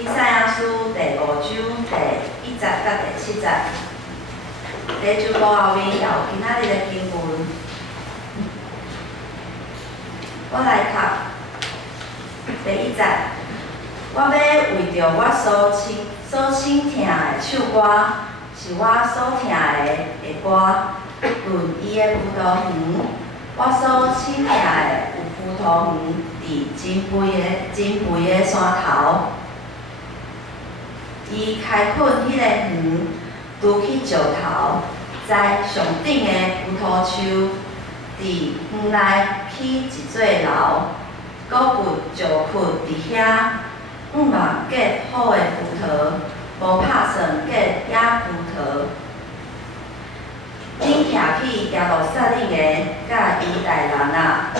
以赛亚书第5章第1节到第7节。第周报后面也有今仔日的经文，我来读第1节。我要为着我所倾听的唱歌，是我所听的歌，论伊的葡萄园。我所倾听的有葡萄园伫真肥的山头，伊开垦迄个园，拄去石头，在上顶的葡萄树，伫园内起一座楼，果骨石窟伫遐。毋嘛结好的葡萄，无拍算结野葡萄。恁徛起耶路撒冷的甲犹大人啊，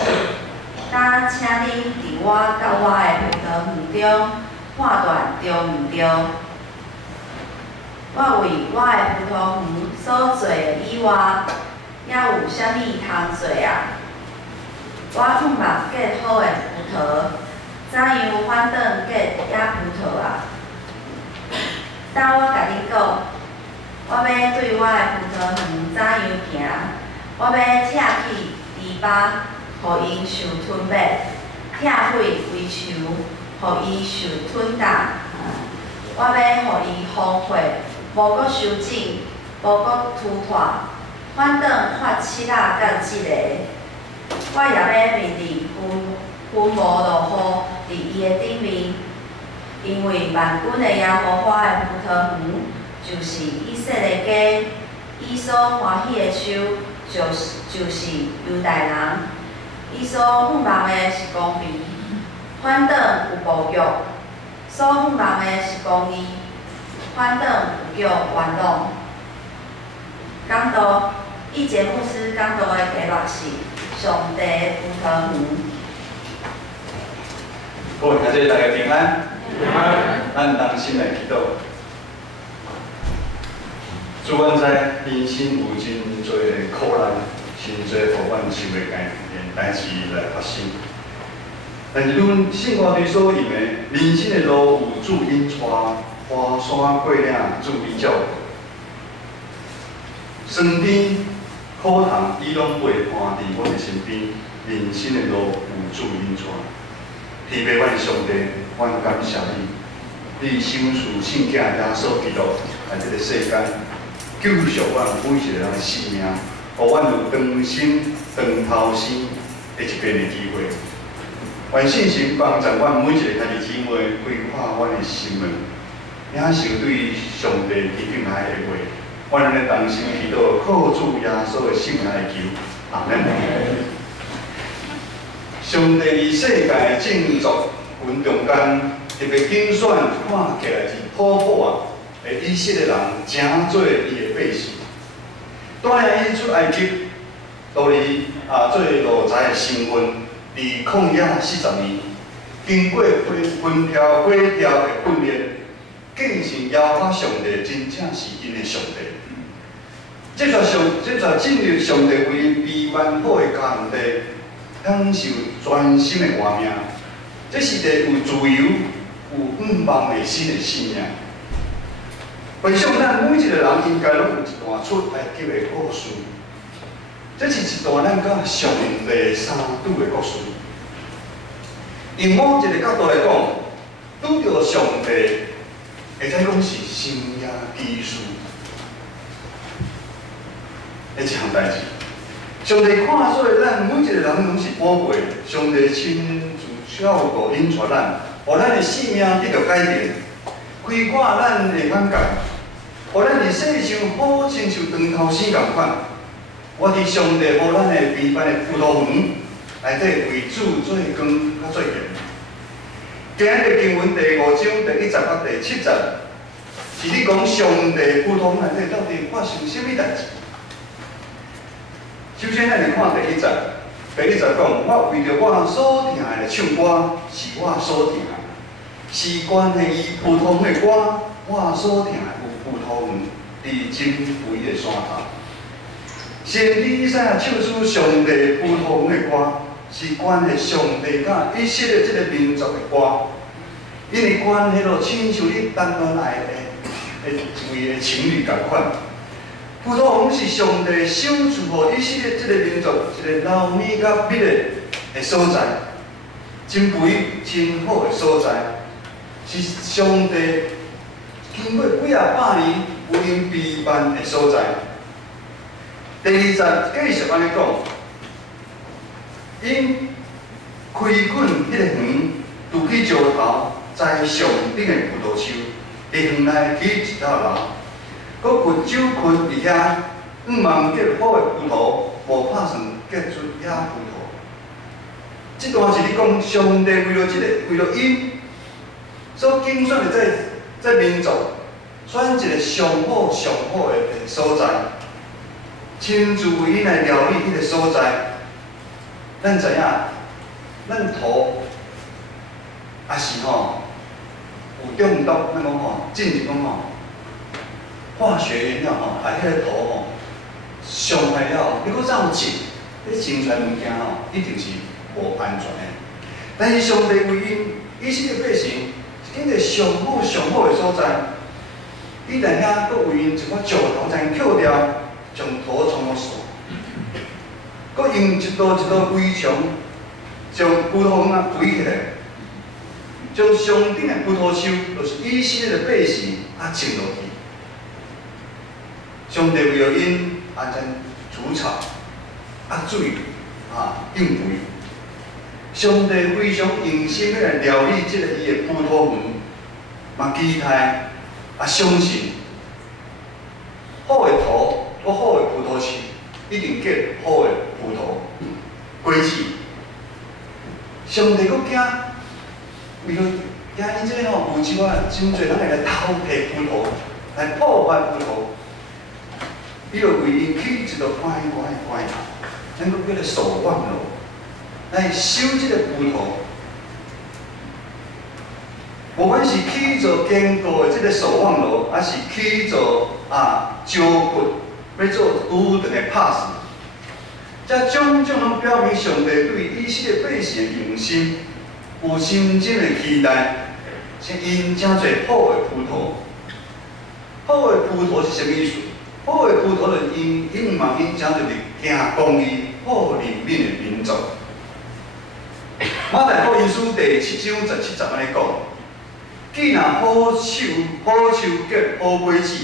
当请恁伫我甲我的葡萄园中判断对毋对？我为我的葡萄园所做的以外，还有啥物通做啊？我毋嘛结好的葡萄。怎样反倒结野葡萄啊？当我甲你讲，我要对我的葡萄园怎样行？我要拆去篱笆，互伊受吞灭；拆毁围墙，互伊受吞打。我要互伊荒废，无阁修整，无阁突破，反倒发七仔甲即个。我也要命令云雾落雨伫伊的顶面，因为万军的耶和华的葡萄园，就是以色列家，伊所欢喜的手，就是犹大人。伊所仰望的是公义，反倒有暴虐；所仰望的是公义，反倒有叫冤枉。讲道，一节牧师讲道的题目是上帝的葡萄园。各位兄弟，大家平安。平安。咱同心来祈祷。主，阮知人生有真多苦难，真多互阮受袂改变代志来发生。但是阮信我对所应的人生的路有主引带，花山过岭主你照顾。酸甜苦痛，伊拢陪伴伫阮的身边。人生的路有主引带。天父，阮上帝，阮感谢你，你赏赐圣囝耶稣基督来这个世间，救赎阮每一个人的性命，互阮有长生、长头生的一遍的机会。愿信心帮助阮每一个兄弟姊妹开发阮的心门，领受对上帝天顶来的话。阮安尼同心祈祷，靠主耶稣的圣名来求，阿门。上帝伫世界正族群中间，特别拣选看起来是普普啊的以色列人，诚做伊的百姓，带领伊出埃及，到伊做奴才的身份，伫旷野40年，经过分条规条的训练，见证耶和华上帝真正是因的上帝。这才进入上帝为美满好的家园地。享受全新的活命，这是一个有自由、有仰望的新的生命。回想咱每一个人应该拢有一段出埃及的故事，这是一段咱甲上帝相拄的故事。用某一个角度来讲，拄着上帝，会使讲是生命基础的一项代志。上帝看做咱每一个人拢是宝贵，上帝亲自照顾引带咱，互咱的性命得到改变，开挂咱的眼界，互咱伫世上好亲像长头生共款。我伫上帝互咱的美满的葡萄园内底为主做光甲做盐。今日的经文第5章第1节到第7节，是咧讲上帝葡萄园内底到底发生啥物代志？首先，咱来看第1节。第1节讲，我为着我所听的唱歌，是我所听的，是关系伊葡萄园的歌，我所听的有葡萄园伫真肥的山头。先知以赛亚唱出上帝葡萄园的歌，是关系上帝甲以色列这个民族的歌。因的关系咯，亲像你谈恋爱的一位情侣共款。葡萄园是上帝赏赐予以色列这个民族一个柔美甲美的所在，真肥真好的所在，是上帝经过几啊百年有因陪伴的所在。第二节继续安尼讲，因开垦迄个园，拄起石头，栽上顶的葡萄树，伫园内起一条路，搁掘酒群伫遐，5万结好的葡萄，无拍算结出野葡萄。这段是咧讲上帝为了因所竞选的这民族，选一个上好的所在。亲自为因来料理迄个所在，咱知影，咱土也是吼有中毒，咱讲吼，进是讲吼，化学原料吼，迄个土吼伤害了，你搁再有进，你生出来物件吼，一定是无安全的。但是上帝为因以色列百姓一个上好的所在，伊在遐搁为因一块石头才扣掉。将土冲好扫，搁用一道围墙，将葡萄园围起来，将上顶的葡萄树，就是以色列的百姓种落去。上帝为了因安全除草、水应肥，上帝非常用心来料理这个伊的葡萄园，嘛期待相信好的土。好的葡萄树一定结好的葡萄果子。上帝搁惊，为了惊伊这吼有一寡真侪人会来偷摕葡萄，来破坏葡萄，伊就为因起一道乖，咱搁叫做守望路，来收这个葡萄。无管是起做坚固的这个守望路，还是起做石骨。要做固定的拍死，这种种拢表明上帝对以色列百姓的用心，有深深的期待，是因真侪好的葡萄。好的葡萄是啥物意思？好的葡萄就是因望因真侪行公义、好人民的民族。马太福音书第7章17节安尼讲：既然好树结好果子。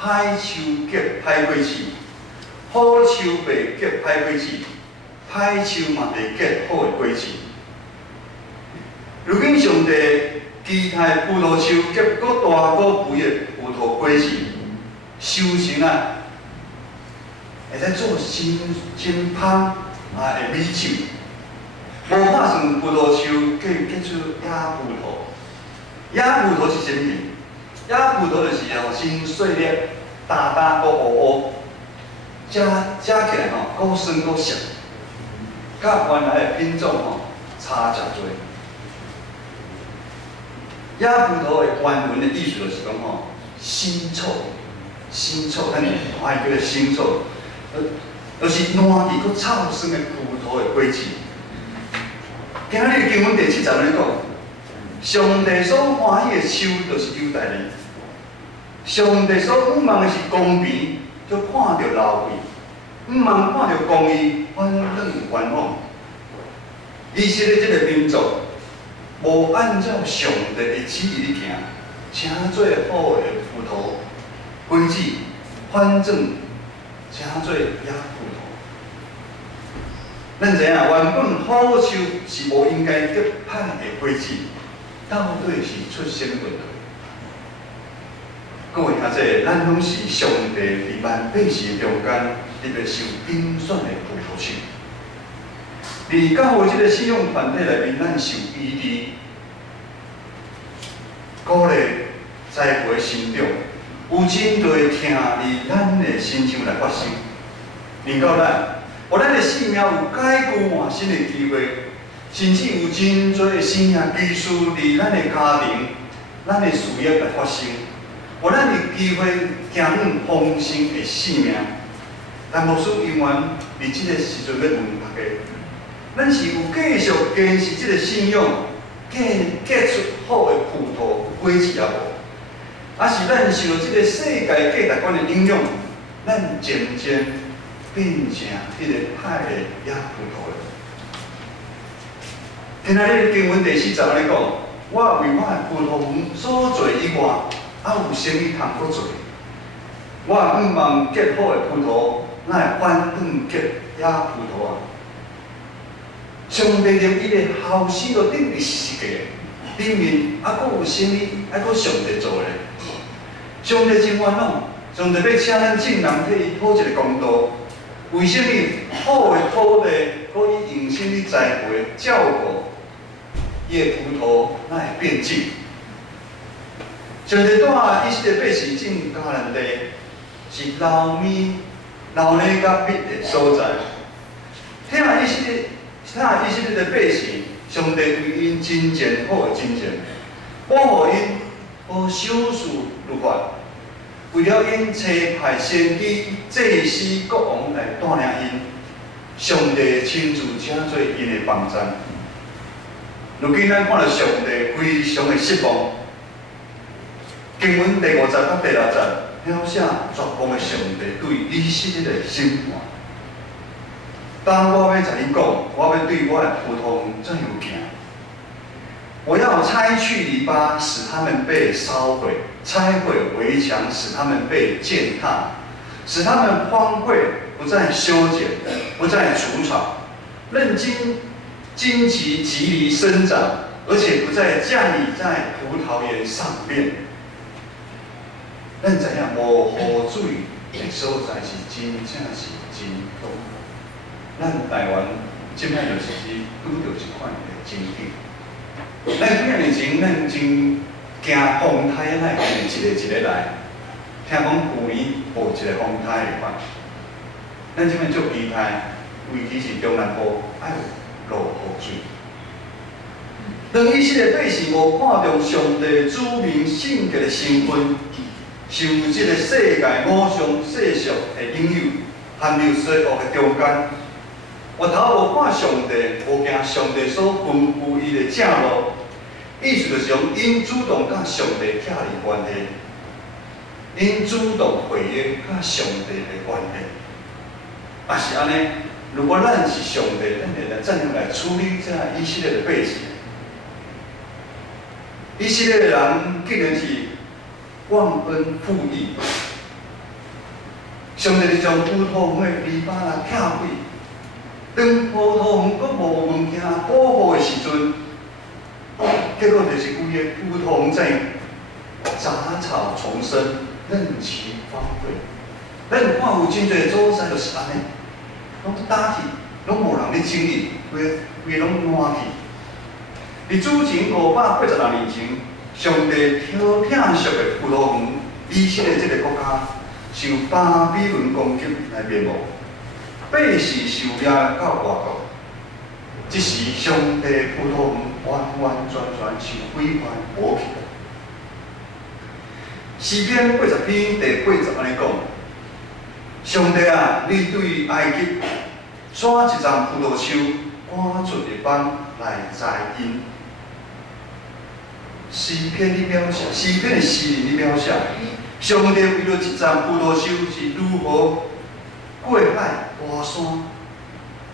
歹树结歹果子，好树袂结歹果子，歹树嘛袂结好的果子。如今上帝期待葡萄树结搁大搁肥的葡萄果子，收成会使做真芳的美酒，无拍算葡萄树结出野葡萄。野葡萄是啥物？野葡萄就是真细粒、大搁乌，食起来搁酸搁涩，甲原来的品种差真多。野葡萄的原文的意思就是讲腥臭，咱华语叫做腥臭，就是烂去搁臭酸的葡萄的果子。今仔日经文第7节安尼讲。上帝所欢喜的树，就是犹大人。上帝所仰望的是公平，就看到老贵；仰望看到公义，反正圆满。以色列这个民族，无按照上帝的旨意去行，请做好的葡萄果子，反正请做野葡萄。咱知影，原本好树是无应该结歹的果子。到底是出什么问题？各位兄弟，咱拢是上帝伫万百姓中间特别受拣选的葡萄树。伫教会这个信仰团体内面，咱受医治、鼓励、栽培、成长，有真多听伫咱的身上来发生，令到咱，互咱的性命有改过换新的机会。甚至有真多的生命技术伫咱的家庭、咱的事业来发生，互咱有机会行向丰盛的生命。但牧师永远伫即个时阵要问大家：咱是有继续坚持即个信仰，结出好的葡萄果子也无，还是咱受即个世界价值观的影响，咱渐渐变成迄个歹的野葡萄了。今仔日经文第4节安尼讲，我为我的葡萄园所做以外，还有啥物通搁做？我毋望结好的葡萄，哪会反转结野葡萄啊？上帝连伊的后世都等于是一个，里面还佫有啥物还佫上帝做咧？上帝真冤枉，上帝要请咱众人替伊讨一个公道。为什么好的土地可以用心去栽培照顾？伊的葡萄哪会变质？上帝带以色列百姓进迦南地，是老米、老泥甲蜜的所在。听以色列的百姓，上帝为因真正好的真正，保护因无小事律法，为了因差派先知、祭司、国王来带领因，上帝亲自请做因的帮衬。如今咱看到上帝非常的失望。经文第5节到第6节，描写绝望的上帝对以色列的审判。当我要甲你讲，我要对我的葡萄园怎样行？我要拆去篱笆，使他们被烧毁；拆毁围墙，使他们被践踏，使他们荒废，不再修剪，不再除草，任荆棘蒺藜生长，而且不再降临在葡萄园上面。咱知影无雨水的所在是真正是真多。咱台湾即摆就是拄着一款的情景。咱几年前，咱真惊风台，哪会一个一个来？听讲去年有一个风台会款，咱即摆足期待，尤其是中南部爱有落雨水。当以色列百姓无看重上帝子民圣洁的身份，受即个世界偶像世俗的引诱，含入衰恶的中间，回头无看上帝，无行上帝所吩咐伊的正路，意思就是讲，因主动甲上帝建立关系，因主动毁约甲上帝的关系。也是安尼，如果咱是上帝，咱会来怎样来处理这以色列的百姓？以色列的人竟然是忘恩负义，上帝就将葡萄园的篱笆来拆毁。当葡萄园阁无物件保护的时阵，结果就是规个葡萄园在杂草丛生，任其荒废。咱有看有真侪祖师就是安尼，拢打去，拢无人咧整理，规拢烂去。伫主前586年前，上帝挑摒俗的葡萄园，以色列这个国家受巴比伦攻击来灭亡，百姓受压到外国。这时，上帝葡萄园完完全全受毁坏无去。诗篇80篇第8节安尼讲：上帝啊，你对埃及选一丛葡萄树，赶出一帮来栽因。诗篇的描写，诗篇的诗人的描写，上帝为了一丛葡萄树是如何过海跋山，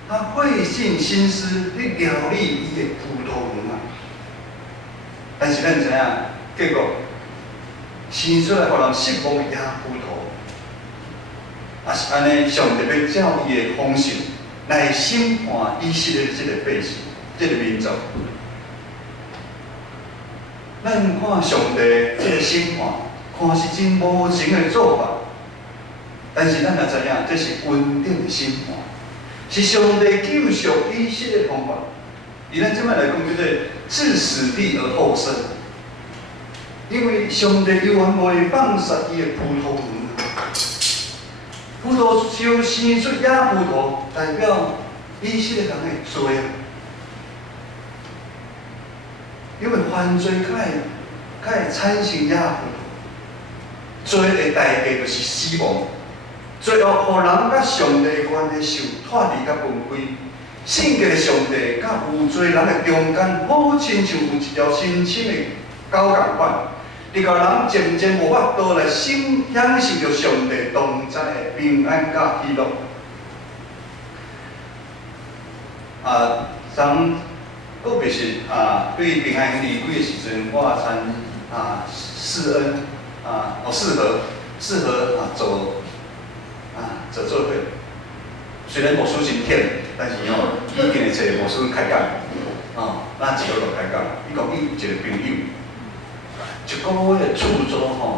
他费尽心思去料理伊的葡萄园啊。但是咱知影，结果生出来互人失望的野葡萄，也是安尼，上帝要照伊的方式来审判以色列这个百姓、这个民族。咱看上帝这个审判，看是真无情的做法，但是咱也知影，这是稳定的审判，是上帝救赎以色列的方法。以咱即摆来讲，叫做置死地而后生，因为上帝永远无会放杀伊的葡萄园。葡萄树生出野葡萄，代表以色列人的罪。因为犯罪较会产生野葡萄，罪的代价就是死亡。罪恶互人甲上帝的关系受脱离甲分开，圣洁的上帝甲有罪人的中间，好亲像有一条深深的沟共款，你甲人渐渐无法度来享受着上帝同在的平安甲喜乐。特别是对平安离开的时阵，我参世恩适合做伙。虽然无输真忝，但是已经会找无输开讲，咱一路就开讲。伊讲伊有一个朋友，一个月厝租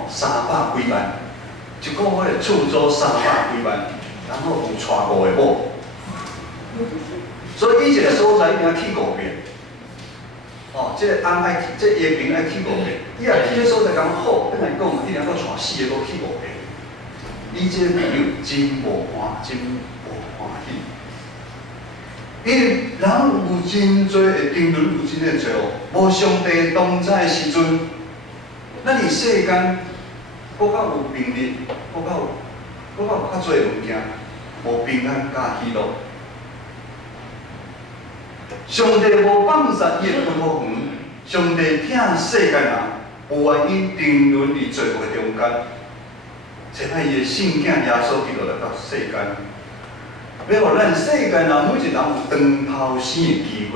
300几万，一个月厝租300几万，然后有娶5个某，所以伊一个所在一定要去5遍。这个翁爱去，这个夜平爱去5遍。伊若去个所在感觉好，等来讲一定要娶4个，搁去5遍。伊这个朋友真无欢喜，因为人有真多的定论，有真个罪恶。无上帝同在的时阵，咱伫世间搁较有病力，搁较有较侪物件，无平安甲喜乐。上帝无放杀伊的葡萄园，上帝疼世间人，无愿意定论伫罪恶的中间，找派伊的圣囝耶稣基督来到世间，要互咱世间人每一人有长头生的机会。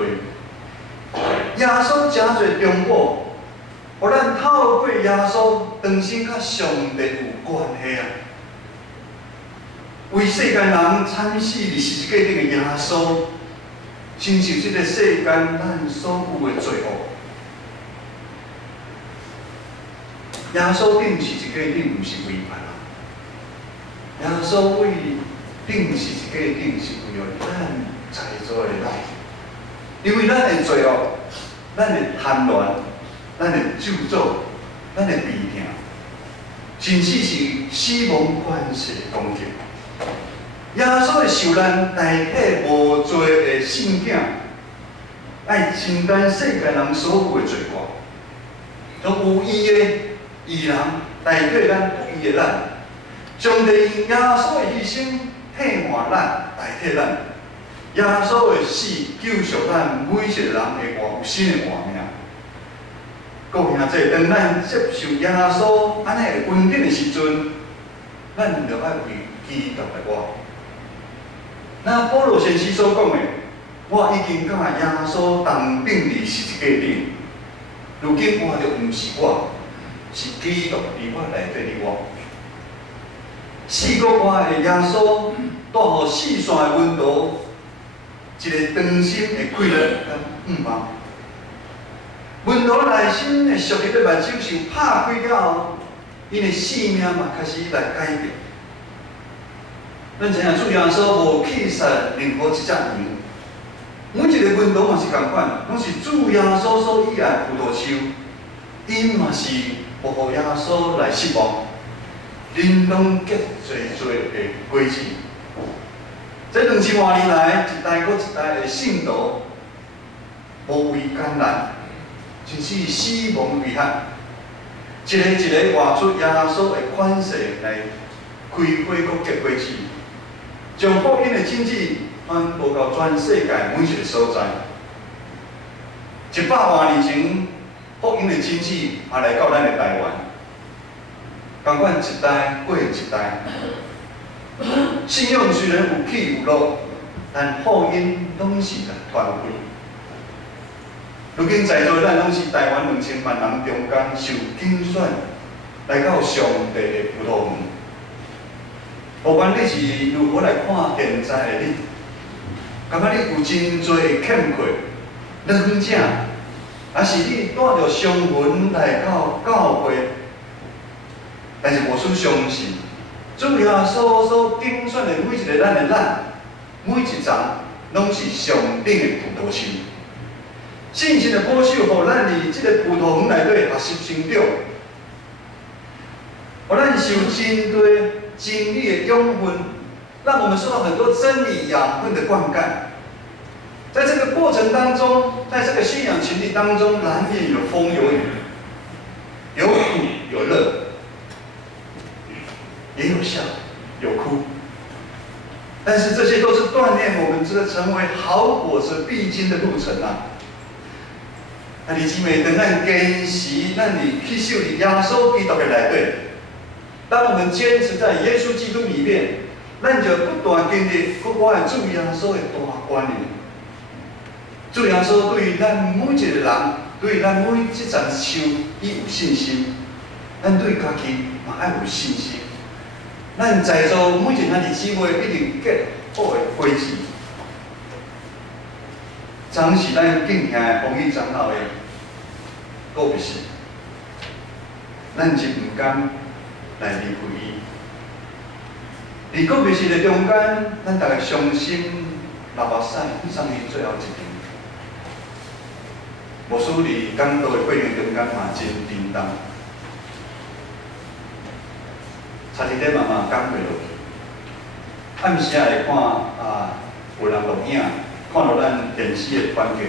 耶稣诚侪中保，互咱透过耶稣长生甲上帝有关系啊！为世间人惨死伫十字架顶的耶稣。承受这个世间咱所有的罪恶，耶稣顶是一个顶，毋是违反啊！耶稣为顶是一个顶，是为了咱在座的咱，因为咱的罪恶、咱的贪婪、咱的咒诅、咱的悲痛，甚至是死亡关系的攻击。耶稣的受难代替无罪的圣囝，爱承担世间人所有的罪过，从有义的义人代替咱不义的咱。上帝用耶稣的牺牲替换咱，代替咱。耶稣的死救赎咱每一个人的有新的活命。各位兄弟，当咱接受耶稣安尼恩典的时阵，咱就爱为基督来活。那保罗先生所讲的，我已经甲耶稣同顶伫十字架顶，如今活着毋是我，是基督伫我内底的我。死过活的耶稣，带予四线的温度，一个长心的快乐甲盼望。温度内心的属灵的目睭受拍开了后，因的性命嘛开始来改变。咱知影主耶稣无去杀任何一只羊，每一个运动嘛是共款，拢是主耶稣所喜爱葡萄树，因嘛是无互耶稣来失望，因拢结侪的果子。这2000多年来，一代搁一代的信徒，无畏艰难，真是死亡危害，一个一个活出耶稣的款式来开花搁结果子。将福音的经济传播到全世界每一个所在。100多年前，福音的经济也来到咱的台湾，共款一代过一代。信仰虽然有起有落，但福音拢是来传开。如今在座咱拢是台湾2000万人中间受拣选来到上帝的葡萄园。无管你是如何来看现在的你，感觉你有真多的欠缺、软正，还是你带着伤魂来到教会？但是我所相信，主耶稣所拣选的每一个咱的咱，每一丛拢是上顶的葡萄树。信心的保守，互咱伫这个葡萄园内底学习成长，互咱受真多真理的养分，让我们受到很多真理养分的灌溉。在这个过程当中，在这个信仰群体当中，难免有风有雨，有苦有乐，也有笑有哭。但是这些都是锻炼我们这个成为好果子必经的路程啊！啊，弟兄妹，当咱坚持，咱伫去受伫耶稣基督的内底，当我们坚持在耶稣基督里面，咱就不断经历我的主耶稣的大观念。主耶稣对于咱每一个人，对于咱每一层树，伊有信心。咱对家己嘛爱有信心。咱在座每一个弟姊妹一定结好的果子。昨是咱敬虔的红衣长老的告别式，咱就唔敢来离开伊。伫告别式的中间，咱大家伤心流目屎，送伊最后一天。牧师伫讲道的过程中间嘛真沉重。差一点慢慢讲过落去。暗时会看有人录影，看到咱电视的团契，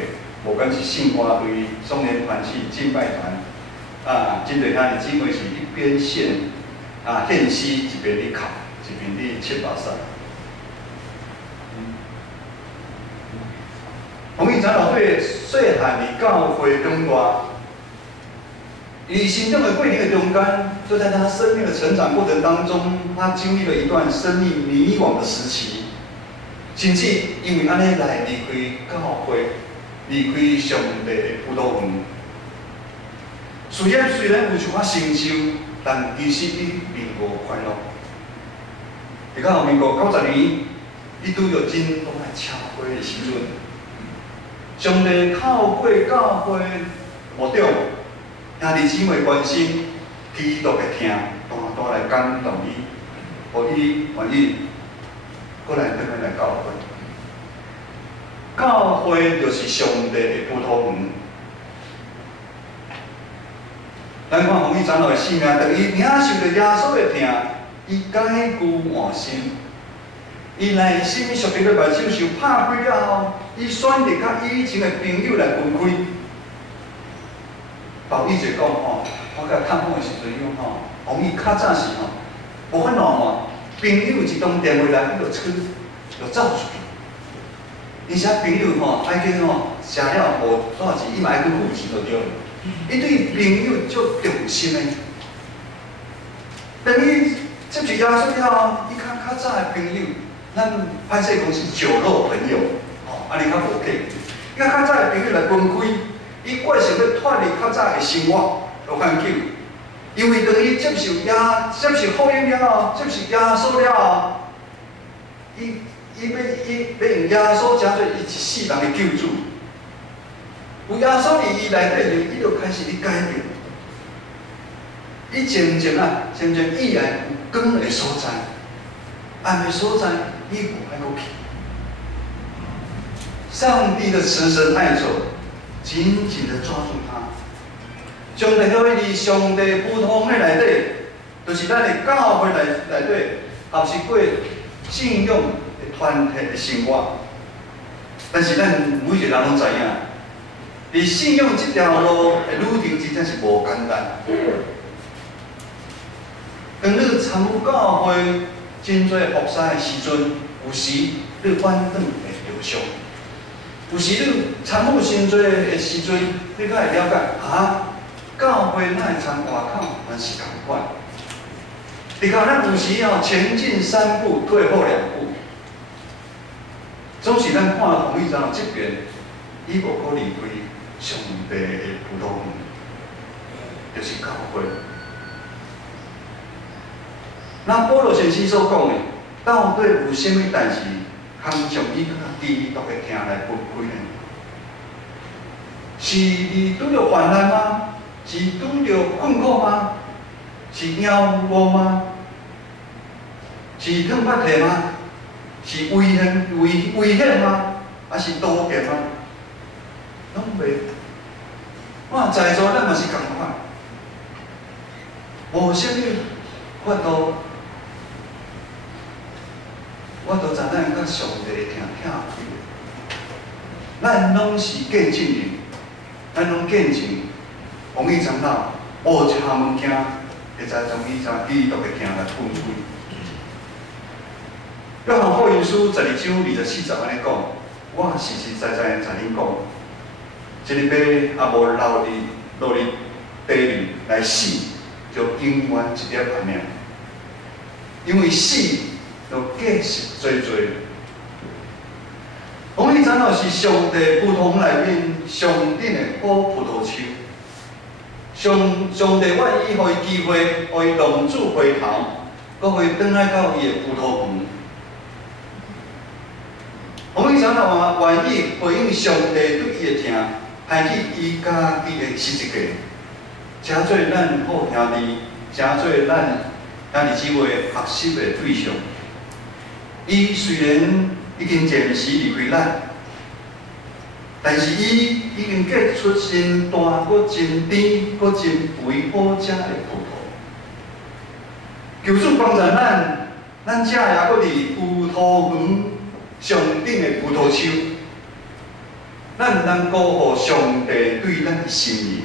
无管是圣歌队、双联团契、敬拜团，真侪咱的姊妹是一边献诗，一边咧哭，一边咧切目屎。红衣长老对细汉伫教会中大。以行动的过程的中间，就在他生命的成长过程当中，他经历了一段生命迷惘的时期，甚至因为安尼来离开教会，离开上帝的葡萄园。事业虽然有像成就，但其实伊并无快乐。伫到民国90年，伊拄着真大的车祸的时阵，上帝透过教会牧长。兄弟姊妹关心基督的听，单来感动伊，互伊愿意过来来教会。教会就是上帝的葡萄园。咱看红衣长老的性命，等于领受着耶稣的听，伊改故换新。伊内心属灵的目睭受拍开了后，伊选择甲以前的朋友来分开。包伊就讲我甲探访的时阵，伊讲红衣较早时无法浪漫，朋友一通电话来，伊就走出去。而且朋友爱去食了无多少钱，伊嘛爱去付钱就对了。伊对朋友足重视的。等于接受耶稣了后，伊较早的朋友，咱歹势讲是酒肉朋友，安尼较无客气。伊较早的朋友来分开。伊过想要脱离较早的生活，有很久，因为当伊接受福音了后，接受耶稣了后，伊要用耶稣成做伊一世人的救主。有耶稣伫伊内底，伊就开始改变。伊渐渐意来有光的所在，暗的所在，伊无爱过去。上帝的慈神爱手。紧紧地抓住他，上帝要伫上帝葡萄园内底，就是咱的教会内底，也是过信仰的团体的生活。但是咱每一个人拢知影，伫信仰这条路的路程真正是无简单。当你参与教会真多服侍的时阵，有时你反转会忧伤。有时你参与真多的时阵，你才会了解教会哪会参外口嘛是同款。你看咱有时前进3步，退后2步，总是咱看到红衣长老这边，伊无可离开上帝的葡萄园，就是教会。那保罗先生所讲的，到底有啥物代志？通将伊甲基督的听来分开呢？是伊拄着患难吗？是拄着困苦吗？是妖魔吗？是痛发体吗？是危险吗？还是刀剑吗？拢袂。我在座咱嘛是共款，无啥物法度。我都知咱甲上帝听开，咱拢是见证人，咱拢见证红衣长老学一项物件，会知将伊将基督的听来分开。约翰福音书12章24节安尼讲，我实实在在甲恁讲，这个马也无落入地里来死，就永远一粒阿命。因为死就继续做。我们知道是上帝葡萄园内面上顶的好葡萄树。上帝愿意互伊机会，互伊浪子回头，搁互伊转来到伊的葡萄园。我们知道愿意回应上帝对伊的听，派去伊家己的十一个，诚做咱好兄弟，诚做咱兄弟姊妹学习的对象。伊虽然已经暂时离开咱，但是伊已经结出真大、搁真甜、搁真肥好食的葡萄。求主帮助咱这也搁伫葡萄园上顶的葡萄树，咱毋通辜负上帝对咱的心意，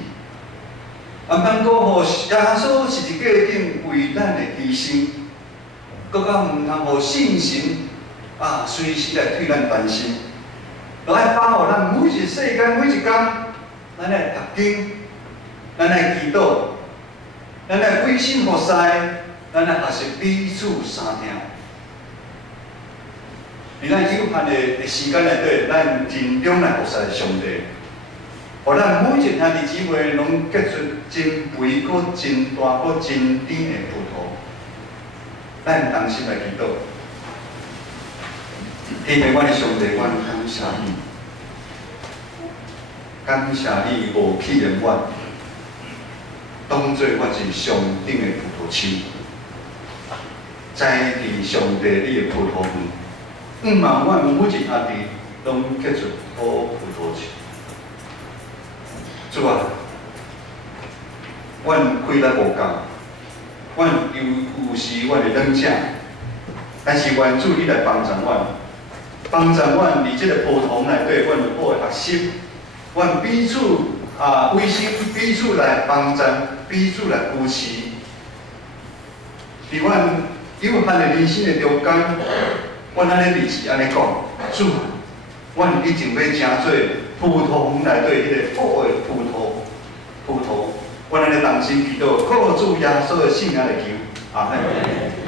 也毋通辜负耶稣十字架顶为咱的牺牲，搁较毋通互信心随时来替咱担心。就爱把握咱每一世间每一天，咱来读经，咱来祈祷，咱来归心服侍，咱来学习彼此相听。伫咱有限的时间内底，咱尽量来服侍上帝，互咱每一兄弟姊妹拢结出真肥、搁真大、搁真甜的葡萄。咱同心来祈祷。天父，阮的上帝，阮感谢你，感谢你无弃人我，当作我是上顶的葡萄树，栽伫上帝你的葡萄园，望阮每一兄弟拢结出好葡萄树。主啊，阮气力无够，阮有时阮会软食，但是愿主你来帮助阮。帮助阮伫即个葡萄内底，阮有好的学习，阮彼此维心，彼此来帮助，彼此来扶持。伫阮有限的人生的中间，阮安尼立志安尼讲，主，阮已经要成做葡萄园内底迄个好的葡萄，阮安尼同心祈祷，靠主耶稣的圣名来求，阿门。